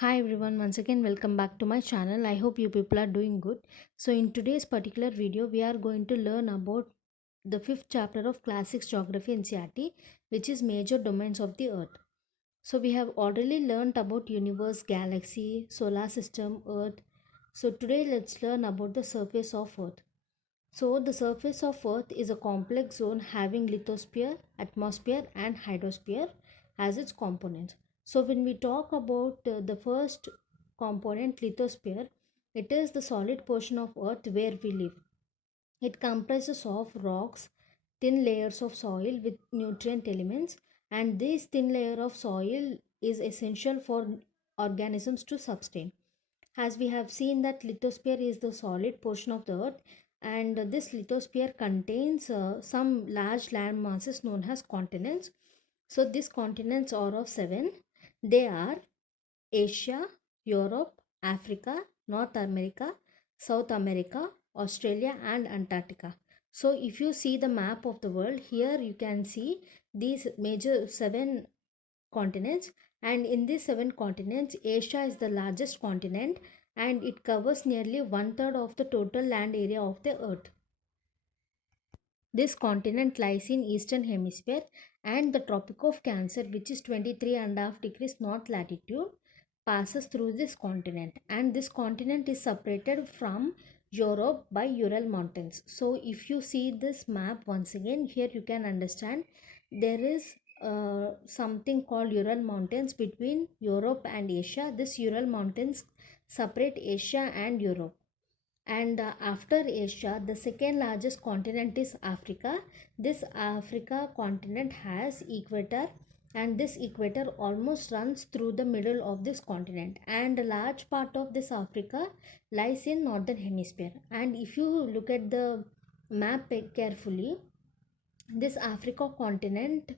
Hi everyone, once again welcome back to my channel. I hope you people are doing good. So in today's particular video, we are going to learn about the fifth chapter of Class 6 Geography NCERT, which is major domains of the Earth. So we have already learned about universe, galaxy, solar system, Earth. So today let's learn about the surface of Earth. So the surface of Earth is a complex zone having lithosphere, atmosphere and hydrosphere as its components. So when we talk about the first component, lithosphere, it is the solid portion of Earth where we live. It comprises of rocks, thin layers of soil with nutrient elements, and this thin layer of soil is essential for organisms to sustain. As we have seen that lithosphere is the solid portion of the earth, and this lithosphere contains some large land masses known as continents. So these continents are of seven. They are Asia, Europe, Africa, North America, South America, Australia, and Antarctica. So, if you see the map of the world, here you can see these major seven continents, and in these seven continents, Asia is the largest continent and it covers nearly one third of the total land area of the earth. This continent lies in eastern hemisphere, and the Tropic of Cancer, which is 23.5 degrees north latitude, passes through this continent, and this continent is separated from Europe by Ural Mountains. So if you see this map once again, here you can understand there is something called Ural Mountains between Europe and Asia. This Ural Mountains separate Asia and Europe. And after Asia, the second largest continent is Africa. This Africa continent has equator, and this equator almost runs through the middle of this continent, and a large part of this Africa lies in northern hemisphere. And if you look at the map carefully, this Africa continent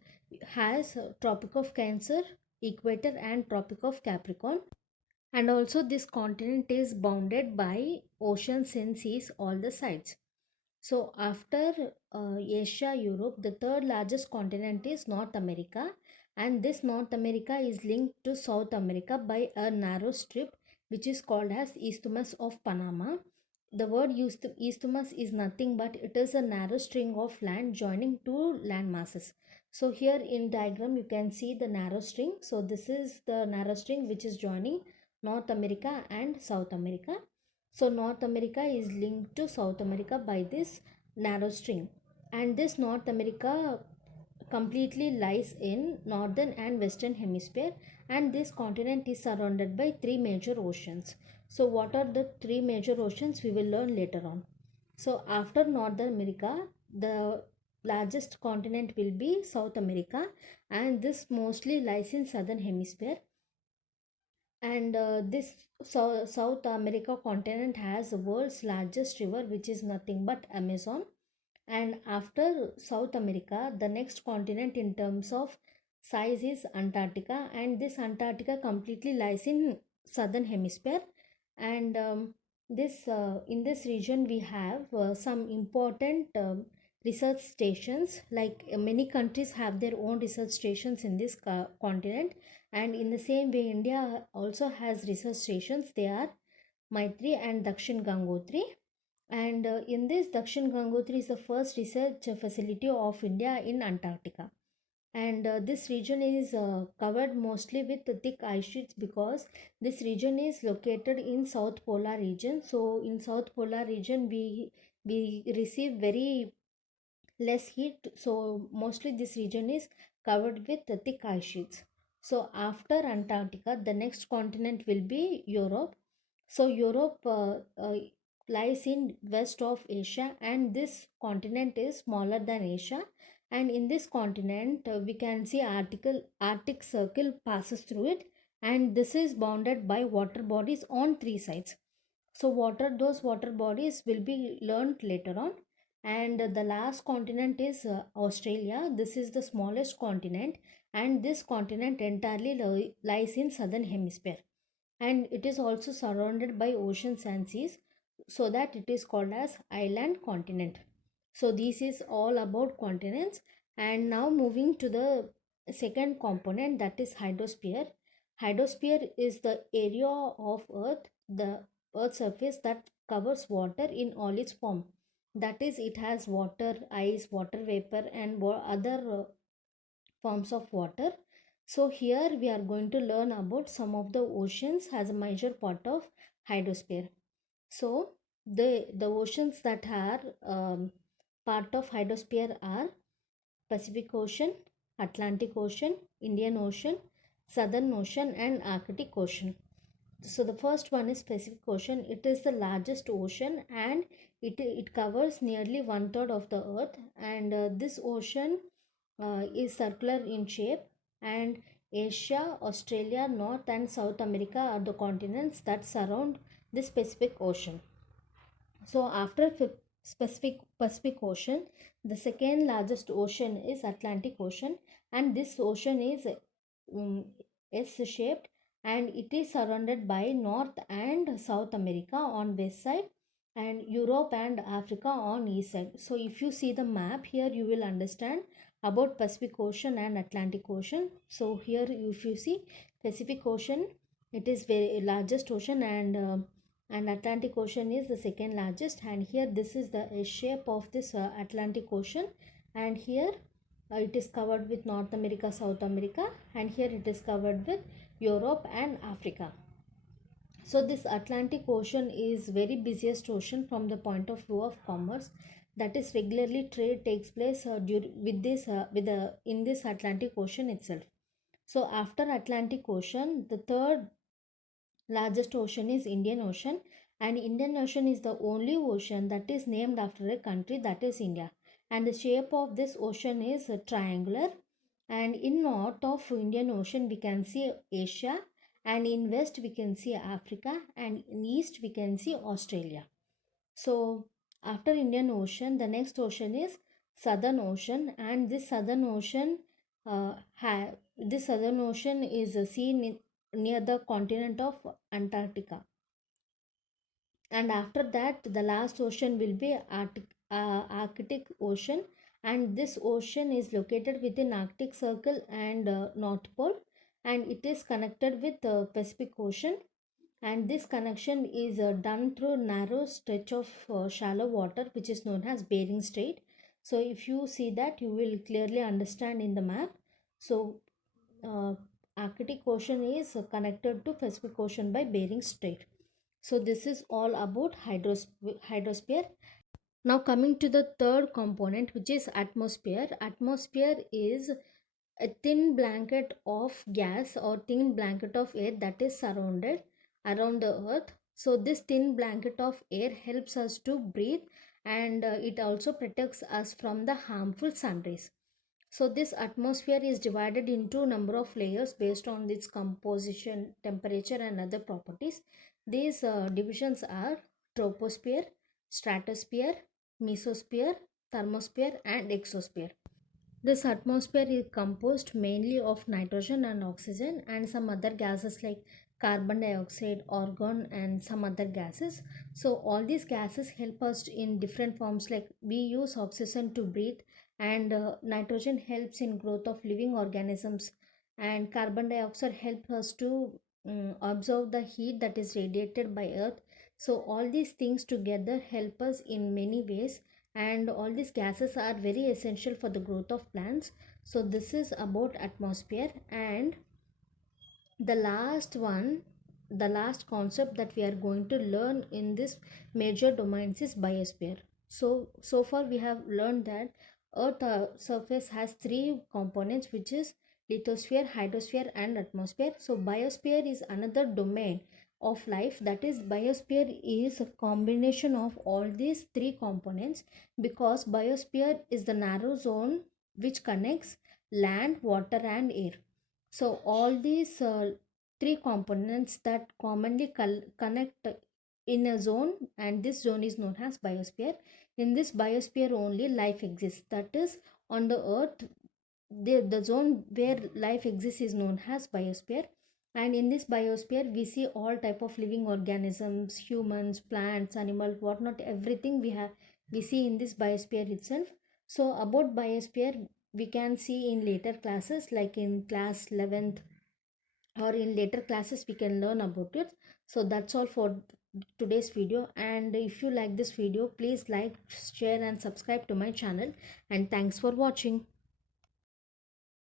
has Tropic of Cancer, equator and Tropic of Capricorn, and also this continent is bounded by oceans and seas all the sides. So after Asia, Europe, the third largest continent is North America, and this North America is linked to South America by a narrow strip which is called as Isthmus of Panama. The word used isthmus is nothing but it is a narrow string of land joining two land masses. So here in diagram you can see the narrow string. So this is the narrow string which is joining North America and South America. So North America is linked to South America by this narrow string, and this North America completely lies in northern and western hemisphere, and this continent is surrounded by three major oceans. So what are the three major oceans we will learn later on. So after North America, the largest continent will be South America, and this mostly lies in southern hemisphere. And this South America continent has the world's largest river, which is nothing but Amazon. And after South America, the next continent in terms of size is Antarctica, and this Antarctica completely lies in southern hemisphere. And this in this region we have some important research stations. Like many countries have their own research stations in this continent, and in the same way India also has research stations. They are Maitri and Dakshin Gangotri. And in this, Dakshin Gangotri is the first research facility of India in Antarctica. And this region is covered mostly with the thick ice sheets because this region is located in South Polar region. So in South Polar region, we receive very less heat. So mostly this region is covered with the thick ice sheets. So after Antarctica, the next continent will be Europe. So Europe lies in west of Asia, and this continent is smaller than Asia. And in this continent, we can see Arctic Circle passes through it, and this is bounded by water bodies on three sides. So those water bodies will be learned later on. And the last continent is Australia. This is the smallest continent, and this continent entirely lies in southern hemisphere, and it is also surrounded by oceans and seas, so that it is called as island continent. So this is all about continents. And now moving to the second component, that is hydrosphere. Hydrosphere is the area of Earth, the Earth's surface that covers water in all its form. That is, it has water, ice, water vapor, and other forms of water. So here we are going to learn about some of the oceans as a major part of hydrosphere. So the oceans that are part of hydrosphere are Pacific Ocean, Atlantic Ocean, Indian Ocean, Southern Ocean, and Arctic Ocean. So the first one is Pacific Ocean. It is the largest ocean, and it covers nearly one third of the earth. And this ocean is circular in shape, and Asia, Australia, North and South America are the continents that surround this Pacific Ocean. So after Pacific Ocean, the second largest ocean is Atlantic Ocean, and this ocean is um, S-shaped, and it is surrounded by North and South America on west side and Europe and Africa on east side. So if you see the map here, you will understand about Pacific Ocean and Atlantic Ocean. So here if you see Pacific Ocean, it is very largest ocean, and Atlantic Ocean is the second largest. And here this is the shape of this Atlantic Ocean, and here it is covered with North America, South America, and here it is covered with Europe and Africa. So this Atlantic Ocean is very busiest ocean from the point of view of commerce. That is, regularly trade takes place in this Atlantic Ocean itself. So after Atlantic Ocean, the third largest ocean is Indian Ocean, and Indian Ocean is the only ocean that is named after a country, that is India. And the shape of this ocean is triangular, and in north of Indian Ocean we can see Asia, and in west we can see Africa, and in east we can see Australia. So after Indian Ocean, the next ocean is Southern Ocean, and this Southern Ocean is seen near the continent of Antarctica. And after that, the last ocean will be Arctic Ocean, and this ocean is located within Arctic Circle and North Pole, and it is connected with the Pacific Ocean, and this connection is done through narrow stretch of shallow water which is known as Bering Strait. So if you see that, you will clearly understand in the map. So uh, Arctic Ocean is connected to Pacific Ocean by Bering Strait. So this is all about hydrosphere. Now coming to the third component, which is atmosphere. Atmosphere is a thin blanket of gas or thin blanket of air that is surrounded around the earth. So this thin blanket of air helps us to breathe, and it also protects us from the harmful sun rays. So this atmosphere is divided into number of layers based on its composition, temperature and other properties. These divisions are troposphere, stratosphere, mesosphere, thermosphere and exosphere. This atmosphere is composed mainly of nitrogen and oxygen and some other gases like carbon dioxide, argon and some other gases. So all these gases help us in different forms, like we use oxygen to breathe, and nitrogen helps in growth of living organisms, and carbon dioxide helps us to absorb the heat that is radiated by earth. So all these things together help us in many ways, and all these gases are very essential for the growth of plants. So this is about atmosphere. And the last one, the last concept that we are going to learn in this major domains is biosphere. So far we have learned that earth surface has three components, which is lithosphere, hydrosphere and atmosphere. So biosphere is another domain of life. That is, biosphere is a combination of all these three components, because biosphere is the narrow zone which connects land, water and air. So all these three components that commonly connect in a zone, and this zone is known as biosphere. In this biosphere only life exists. That is, on the earth, the zone where life exists is known as biosphere. And in this biosphere we see all type of living organisms, humans, plants, animals, whatnot, everything we see in this biosphere itself. So about biosphere we can see in later classes, like in class 11th or in later classes we can learn about it. So that's all for today's video, and if you like this video, please like, share and subscribe to my channel, and thanks for watching.